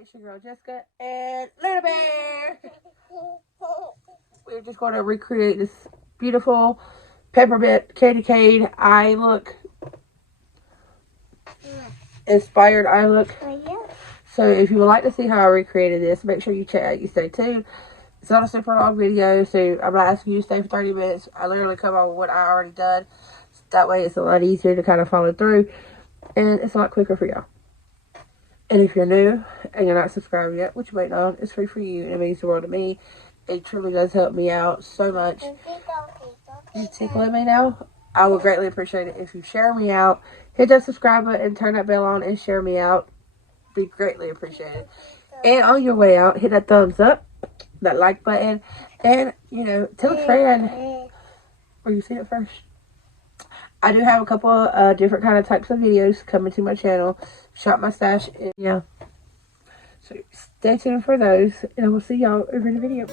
It's your girl Jessica and Little Bear. We're just going to recreate this beautiful peppermint candy cane eye look. Inspired eye look. So if you would like to see how I recreated this, make sure you stay tuned. It's not a super long video, so I'm not asking you to stay for 30 minutes. I literally come on with what I already done. That way it's a lot easier to kind of follow through. And it's a lot quicker for y'all. And if you're new and you're not subscribed yet, which you might not, it's free for you and it means the world to me. It truly does help me out so much. You tickling me now? I would greatly appreciate it if you share me out. Hit that subscribe button, turn that bell on, and share me out. Be greatly appreciated. And on your way out, hit that thumbs up, that like button, and, you know, tell a friend. Or you see it first. I do have a couple of different kind of types of videos coming to my channel. Shop my stash. And, yeah. So stay tuned for those. And we'll see y'all over in the video.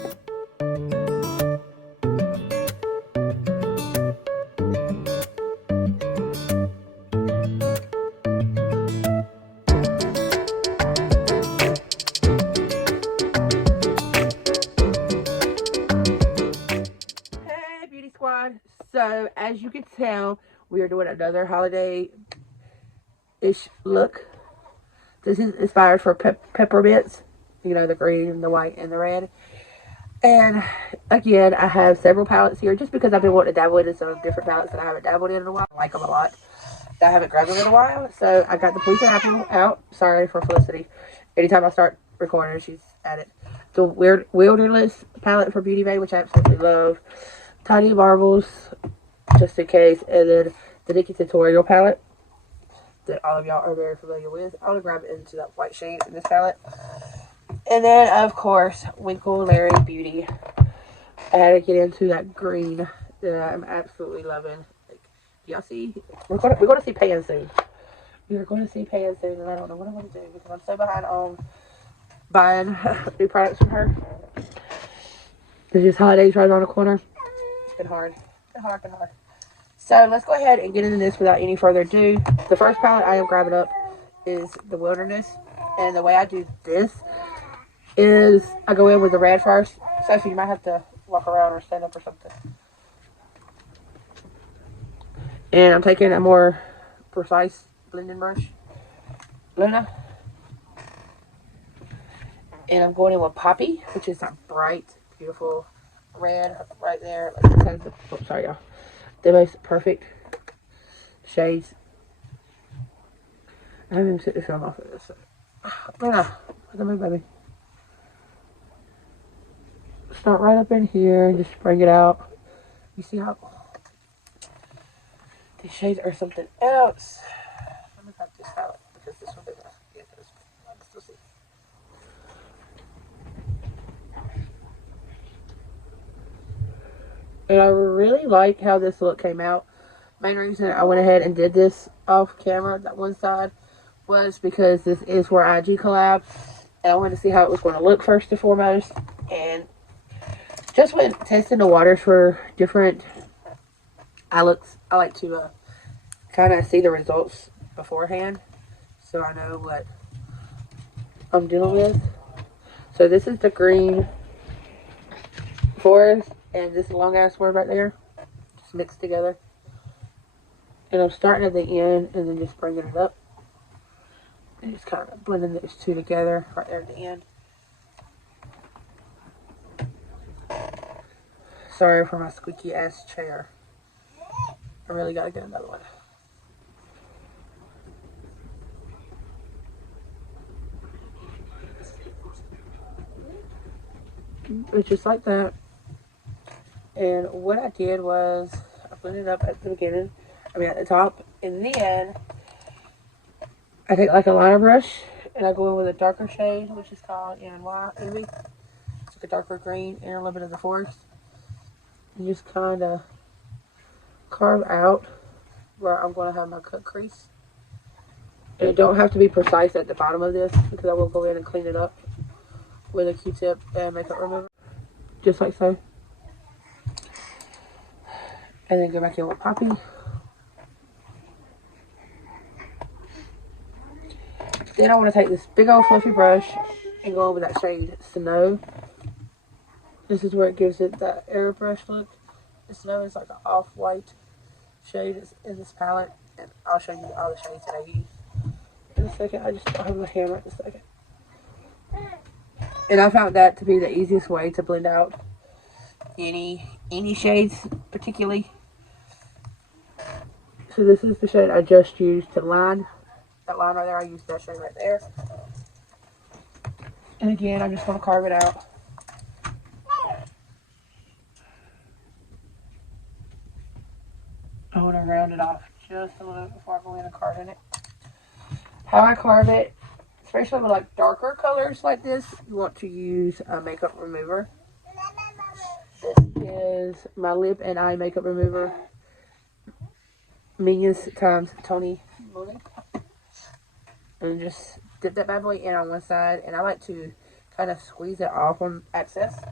Hey, Beauty Squad. So, as you can tell, we are doing another holiday-ish look. This is inspired for peppermints. You know, the green, the white, and the red. And, again, I have several palettes here just because I've been wanting to dabble into some different palettes that I haven't dabbled in a while. I like them a lot. That I haven't grabbed them in a while. So, I got the Poison Apple out. Sorry for Felicity. Anytime I start recording, she's at it. The Wilderness palette for Beauty Bay, which I absolutely love. Tiny Marbles, just in case, and then the NIKKIA Tutorial palette that all of y'all are very familiar with. I'm gonna grab it into that white shade in this palette, and then of course WINKLERRY Beauty. I had to get into that green that I'm absolutely loving. Like, y'all see, we're gonna see Pan soon. We are going to see Pan soon, and I don't know what I'm gonna do because I'm so behind on buying new products from her. There's just holidays right around the corner. It's been hard. Been hard. So let's go ahead and get into this without any further ado. The first palette I am grabbing up is the Wilderness. And the way I do this is I go in with the red first. Sophie, you might have to walk around or stand up or something. And I'm taking a more precise blending brush. Luna. And I'm going in with Poppy, which is a bright, beautiful red right there. Oh, sorry, y'all. The most perfect shades. I haven't even set the film off of this. Luna, come here, baby. Start right up in here and just bring it out. You see how these shades are something else. Let me grab this out because this one doesn't. Yeah, it does. I can still see. And I really like how this look came out. Main reason I went ahead and did this off camera, that one side, was because this is for IG collab. And I wanted to see how it was going to look first and foremost. And just when testing the waters for different eye looks, I like to kind of see the results beforehand. So I know what I'm dealing with. So this is the green forest. And this long ass word right there, just mixed together. And I'm starting at the end and then just bringing it up. And just kind of blending those two together right there at the end. Sorry for my squeaky ass chair. I really gotta get another one. It's just like that. And what I did was, I blended it up at the beginning, at the top. In the end, I take like a liner brush, and I go in with a darker shade, which is called NIKKIA. It's like a darker green, and a little bit of the forest. And just kind of carve out where I'm going to have my cut crease. And it don't have to be precise at the bottom of this, because I will go in and clean it up with a Q-tip and makeup remover. Just like so. And then go back in with Poppy. Then I want to take this big old fluffy brush and go over that shade Snow. This is where it gives it that airbrush look. The Snow is like an off-white shade in this palette, and I'll show you all the shades that I use in a second. I just don't have my hammer in a second. And I found that to be the easiest way to blend out any shades particularly. So this is the shade I just used to line. That line right there, I used that shade right there. And again, I'm just going to carve it out. I want to round it off just a little bit before I go in and carve in it. How I carve it, especially with like darker colors like this, you want to use a makeup remover. This is my lip and eye makeup remover. Minions times Tony Mooney. And just dip that bad boy in on one side, and I like to kind of squeeze it off on excess.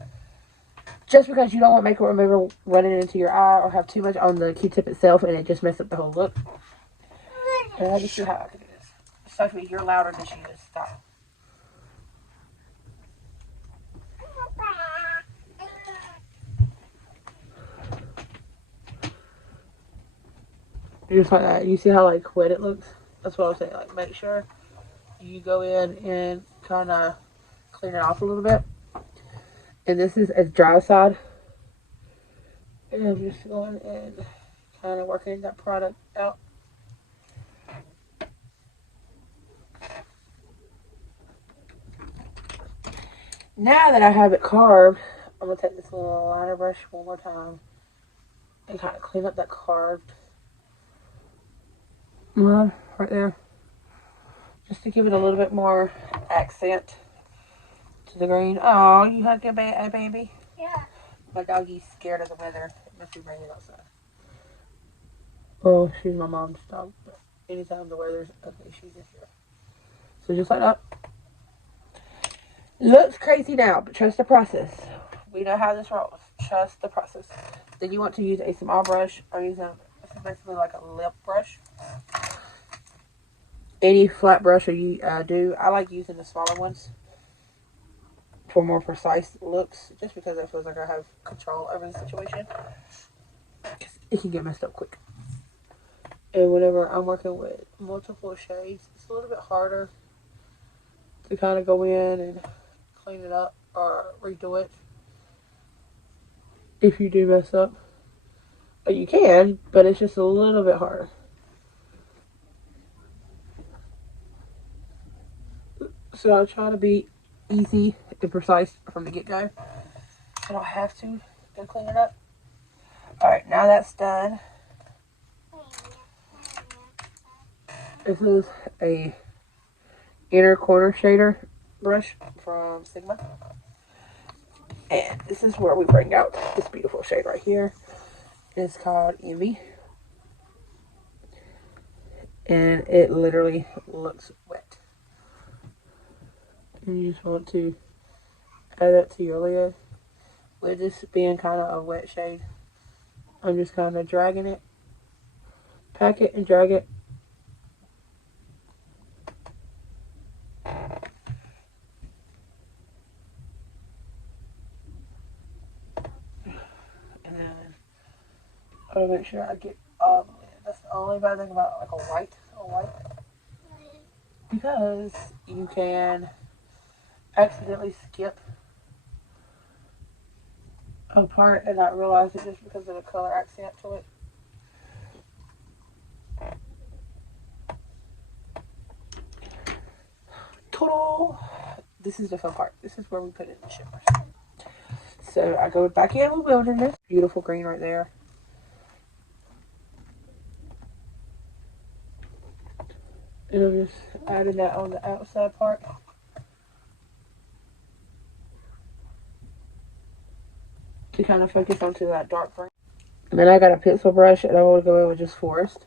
Just because you don't want makeup remover running into your eye or have too much on the Q-tip itself and it just messes up the whole look. And let me see how I can do this. Sophie, you're louder than she is. Stop. Just like that. You see how like wet it looks? That's what I was saying. Like, make sure you go in and kind of clean it off a little bit. And this is a dry side. And I'm just going and kind of working that product out. Now that I have it carved, I'm going to take this little liner brush one more time and kind of clean up that carved line right there. Just to give it a little bit more accent to the green. Oh, you hugged a baby? Yeah. My doggy's scared of the weather. It must be raining outside. Oh, she's my mom's dog. But anytime the weather's ugly, she's in here. So just like that. Looks crazy now, but trust the process. We know how this rolls. Trust the process. Then you want to use a small brush. I'm using, this is basically like a lip brush. Any flat brush you do. I like using the smaller ones for more precise looks, just because it feels like I have control over the situation. It can get messed up quick. And whenever I'm working with multiple shades, it's a little bit harder to kind of go in and clean it up or redo it if you do mess up. You can, but it's just a little bit harder. So I try to be easy and precise from the get-go. I don't have to go clean it up. Alright, now that's done. This is a inner corner shader brush from Sigma. And this is where we bring out this beautiful shade right here. It's called Emmy. And it literally looks wet. And you just want to add that to your lid. With this being kind of a wet shade, I'm just kind of dragging it. Pack it and drag it. And then I want to make sure I get all the lid. That's the only bad thing about like a white. Because you can accidentally skip a part and not realize it just because of the color accent to it. Total. This is the fun part. This is where we put in the shimmers. So I go back in with Wilderness. Beautiful green right there. And I'm just adding that on the outside part. To kind of focus onto that dark green. And then I got a pencil brush and I want to go in with just Forest.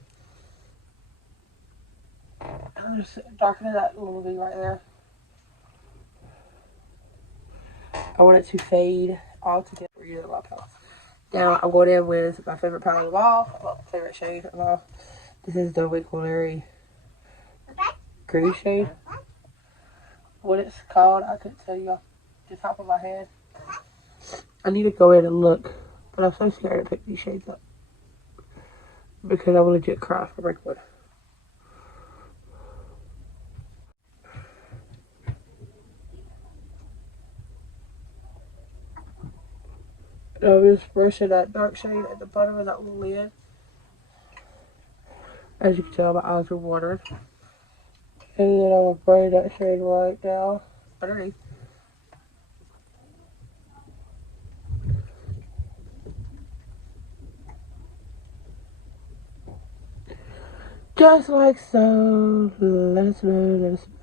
I'm just darkening that little bit right there. I want it to fade all together. Use a lot of palette. Now I'm going in with my favorite palette of all. Well, favorite shade of all. This is the WINKLERRY green shade. what it's called. I couldn't tell you off the top of my head. I need to go in and look, but I'm so scared to pick these shades up because I will legit cry for breakwood. I'm just brushing that dark shade at the bottom of that little lid. As you can tell, my eyes are watering. And then I'm going to braid that shade right down underneath. Just like so. Let us know, let us know.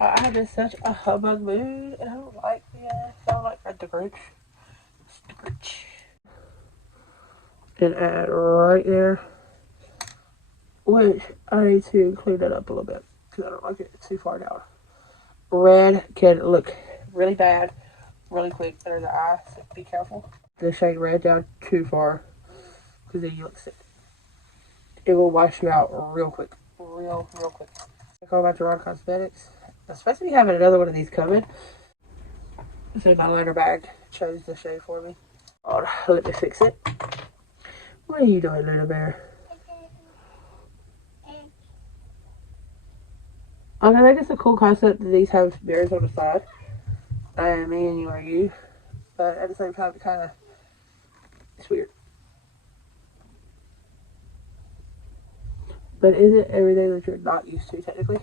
I have been such a hubbub mood, and I don't like sound like the Grinch. And add right there. Which I need to clean that up a little bit because I don't like it too far down. Red can look really bad really quick under the eye, so be careful. The shade red down too far because then you look sick. It will wash you out real quick. Real quick. I go back to Ron Cosmetics. I'm supposed to be having another one of these coming. So my liner bag chose the shade for me. Oh, let me fix it. What are you doing, little bear? I think it's a cool concept that these have mirrors on the side. Me and you are you. But at the same time, it's weird. But is it everything that you're not used to, technically?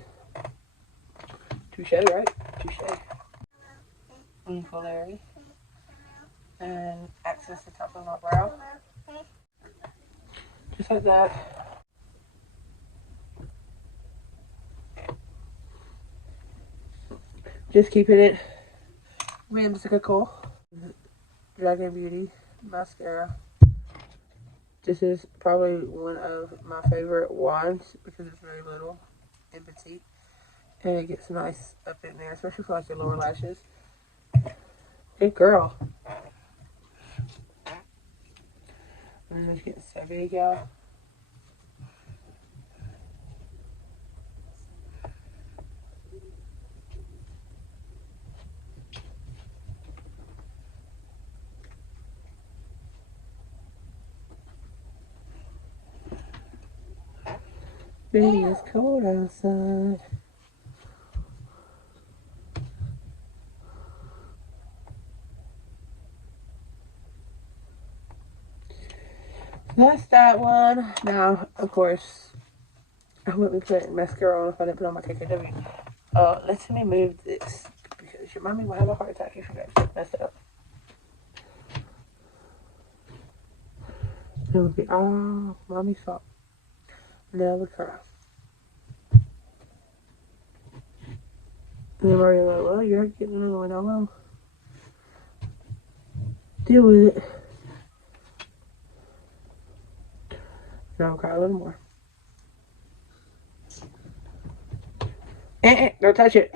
Touche, right? Touche. WINKLERRY. And access the top of my brow. Just like that. Just keeping it whimsical. Dragon Beauty mascara. This is probably one of my favorite wands because it's very little and petite. And it gets nice up in there, especially for like your lower lashes. Good girl. And it's getting so big, y'all. Baby, it's cold outside. That's that one. Now, of course, I wouldn't be putting mascara on if I didn't put on my KKW. Let me move this because your mommy will have a heart attack if you guys mess it up. It would be all mommy's fault. Never cry. And then Mario like, well, you're getting another one. I will. Deal with it. Now I'll cry a little more. Don't touch it.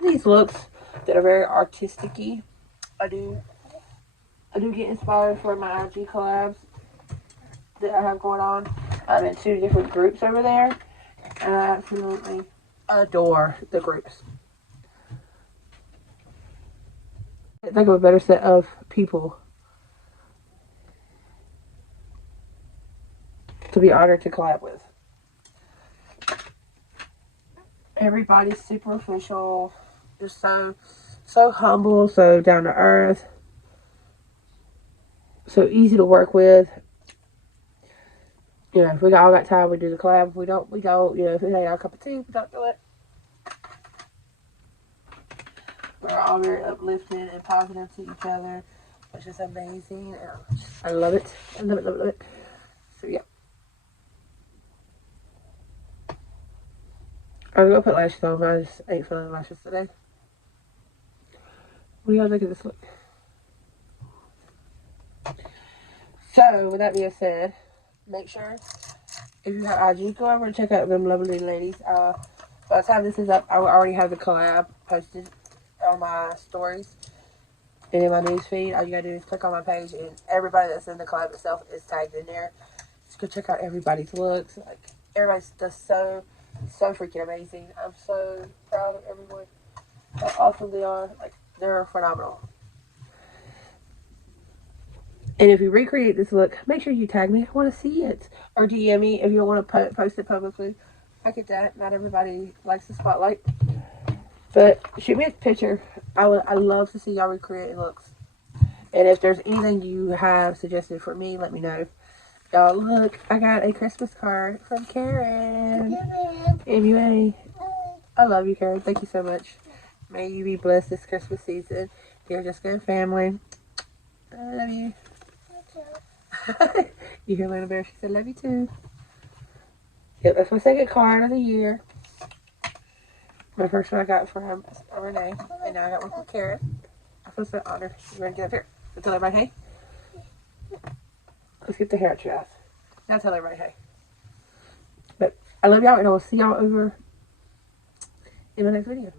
These looks that are very artistic-y. I do get inspired for my IG collabs that I have going on. I'm in 2 different groups over there, and I absolutely adore the groups. I think of a better set of people to be honored to collab with. Everybody's super official, just so humble, so down to earth, so easy to work with. You know, if we all got time, we do the collab. If we don't, we don't. You know, if it ain't our cup of tea, we don't do it. We're all very uplifting and positive to each other, which is amazing. And I love it. I love it, love it, love it. So, yeah. I was going to put lashes on, but I just ain't feeling lashes today. What do y'all think of this look? So, with that being said, make sure if you have IG, go over and check out them lovely ladies. By the time this is up, I will already have the collab posted on my stories and in my news feed. All you gotta do is click on my page, and everybody that's in the collab itself is tagged in there. Just go check out everybody's looks. Like, everybody's just so so freaking amazing. I'm so proud of everyone. How awesome they are. Like, they're phenomenal. And if you recreate this look, make sure you tag me. I want to see it. Or DM me if you don't want to post it publicly. I get that. Not everybody likes the spotlight. But shoot me a picture. I love to see y'all recreating looks. And if there's anything you have suggested for me, let me know. Y'all, look. I got a Christmas card from Karen. MUA. I love you, Karen. Thank you so much. May you be blessed this Christmas season. You're just good family. I love you. You hear Lana Bear? She said, love you too. Yep, that's my second card of the year. My first one I got from Renee. And now I got one from Karen. I feel so honored. You ready to get up here? So tell everybody hey. Let's get the hair out your eyes. Now tell everybody hey. But I love y'all, and I will see y'all over in my next video.